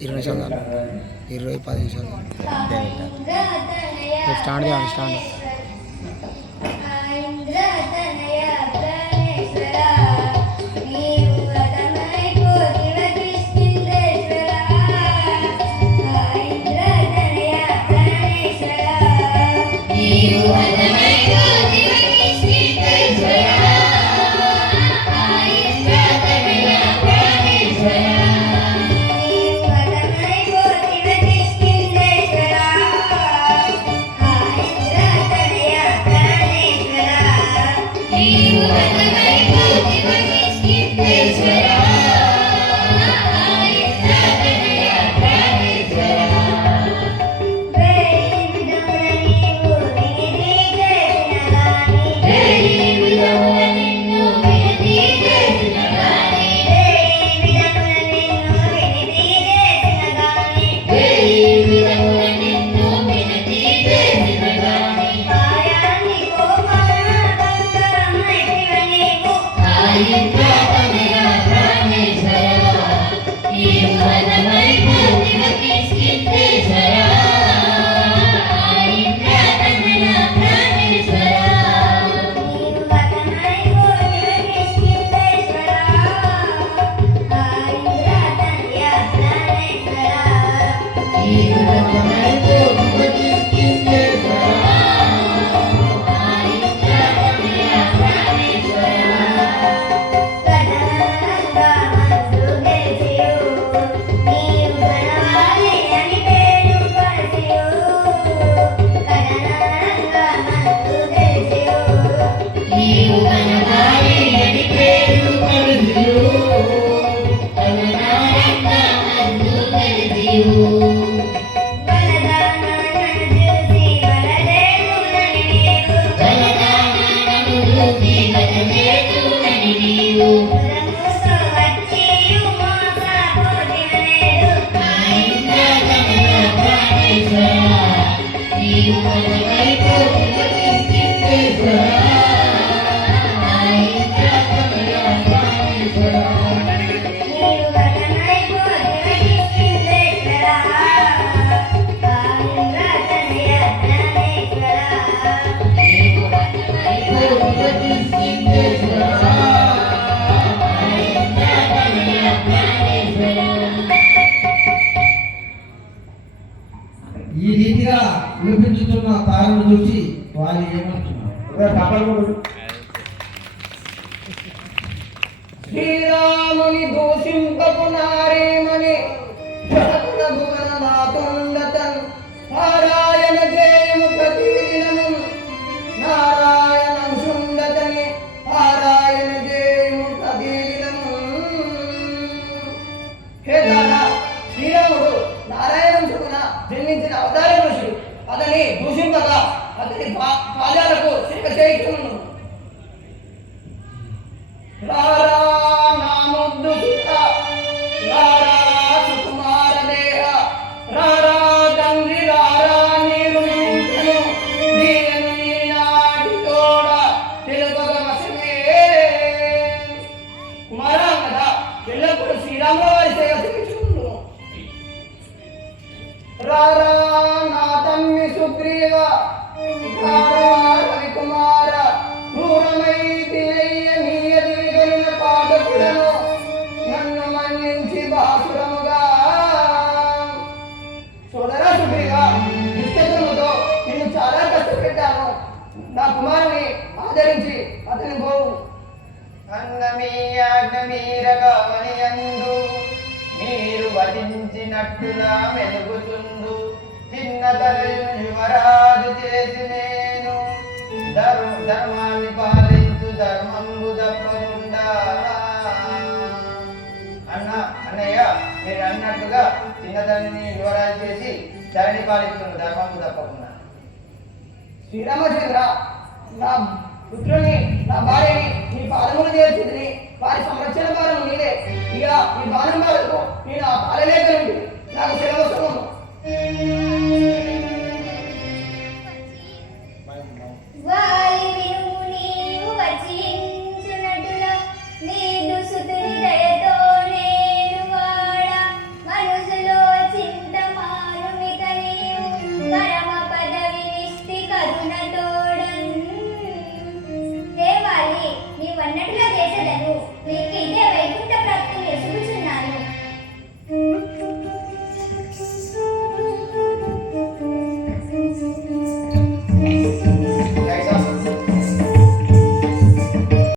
20 నిమిషాలు 20 10 నిమిషాలు stand stand ఈ రీతిగా వినిపించుతున్న తారును చూసి వారు ఏమంటున్నారు? శ్రీరాముని దూషింపకు నారేమని జగతుల భువన నాతుండతన్ నారాయణ జయము ప్రతిదినము నారాయణ శుండతని నారాయణ జయము ప్రతిదినము. హే దాదా, శ్రీరాముడు నారాయణం చొప్పున జన్మించిన అవతార పురుషుడు. అతని దూషింపగా అతని పాదాలకు సేవ చేయుచున్నాను. రారా నాముద్దు సుత, రారా సుకుమార దేహ, రారా తండ్రి రారా నీరు నింతను దీయను ఈనాటి తోడ తెలుపగ వశమే. కుమారా కదా ఎల్లప్పుడూ శ్రీరాముల వారి సేవ చేయుచున్నాను. రారా నా తమ్మి సుగ్రీవ, రారా రవి కుమార, క్రూరమై తినయ్య నీయదిగలిన పాఠకులను నన్ను మన్నించి బాసురముగా. సోదరా సుగ్రీవ, నిశ్చయముతో నిన్ను చాలా కష్టపెట్టాను. నా కుమారుని ఆదరించి అతని పోవు. అన్నమీయాజ్ఞమీరగమనియందు మీరు వధించినట్టుగా మెలుగుతుండు. చిన్న తనయును యువరాజు చేసి నేను ధర్మాన్ని పాలించు ధర్మంబు తప్పకుండా. అన్నయ్య, మీరు అన్నట్టుగా చిన్నదాన్ని యువరాజు చేసి ధరణి పాలిస్తున్న ధర్మంబు తప్పకుండా. శ్రీరామచంద్ర, నా పుత్రుని నా భార్యని నీ పాదములు చేర్చింది. వారి సంరక్షణ భారం నీదే. ఇక ఈ బాణం వరకు నేను ఆ పాలలేక నుండి